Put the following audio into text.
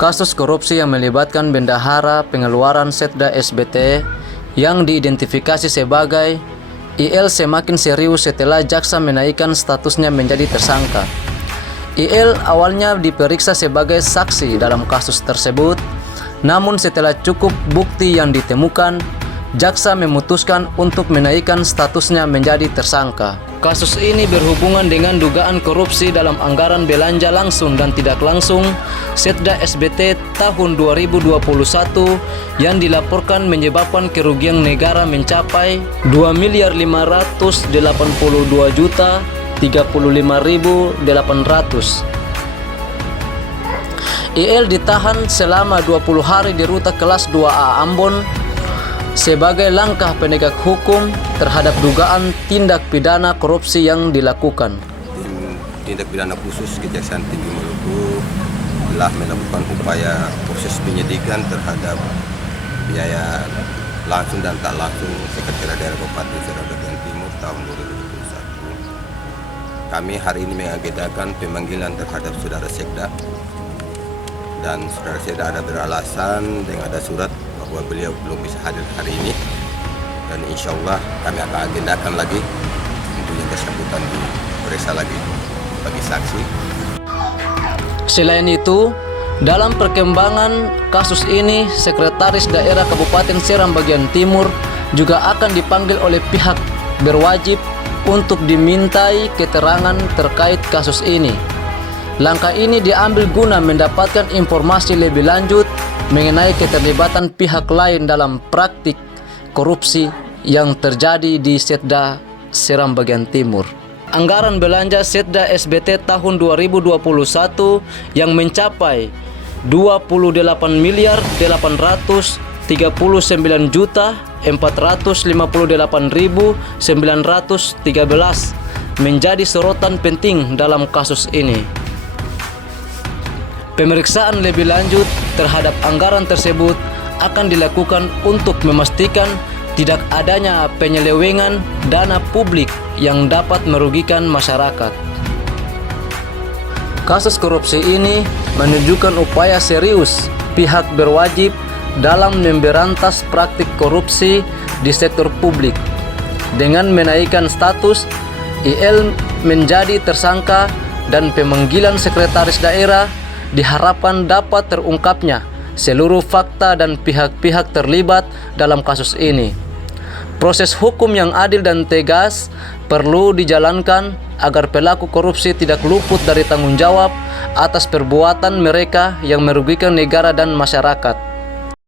Kasus korupsi yang melibatkan bendahara pengeluaran Setda SBT yang diidentifikasi sebagai IL semakin serius setelah jaksa menaikkan statusnya menjadi tersangka. IL awalnya diperiksa sebagai saksi dalam kasus tersebut, namun setelah cukup bukti yang ditemukan, jaksa memutuskan untuk menaikkan statusnya menjadi tersangka. Kasus ini berhubungan dengan dugaan korupsi dalam anggaran belanja langsung dan tidak langsung Setda SBT tahun 2021 yang dilaporkan menyebabkan kerugian negara mencapai 2.582.035.800. IL ditahan selama 20 hari di rutan kelas 2A Ambon sebagai langkah penegak hukum terhadap dugaan tindak pidana korupsi yang dilakukan. Tindak pidana khusus Kejaksaan Tinggi Maluku telah melakukan upaya proses penyidikan terhadap biaya langsung dan tak langsung Sekretariat Daerah Kabupaten Seram Bagian Timur tahun 2021. Kami hari ini mengagendakan pemanggilan terhadap Saudara Sekda, dan Saudara Sekda ada beralasan dengan ada surat bahwa beliau belum bisa hadir hari ini, dan insya Allah kami akan agendakan lagi untuk yang bersangkutan diperiksa lagi bagi saksi. Selain itu, dalam perkembangan kasus ini, Sekretaris Daerah Kabupaten Seram Bagian Timur juga akan dipanggil oleh pihak berwajib untuk dimintai keterangan terkait kasus ini. Langkah ini diambil guna mendapatkan informasi lebih lanjut mengenai keterlibatan pihak lain dalam praktik korupsi yang terjadi di Setda Seram Bagian Timur. Anggaran belanja Setda SBT tahun 2021 yang mencapai 28.459.458.913 menjadi sorotan penting dalam kasus ini. Pemeriksaan lebih lanjut terhadap anggaran tersebut akan dilakukan untuk memastikan tidak adanya penyelewengan dana publik yang dapat merugikan masyarakat. Kasus korupsi ini menunjukkan upaya serius pihak berwajib dalam memberantas praktik korupsi di sektor publik. Dengan menaikkan status IL menjadi tersangka dan pemanggilan sekretaris daerah, diharapkan dapat terungkapnya seluruh fakta dan pihak-pihak terlibat dalam kasus ini. Proses hukum yang adil dan tegas perlu dijalankan agar pelaku korupsi tidak luput dari tanggung jawab atas perbuatan mereka yang merugikan negara dan masyarakat.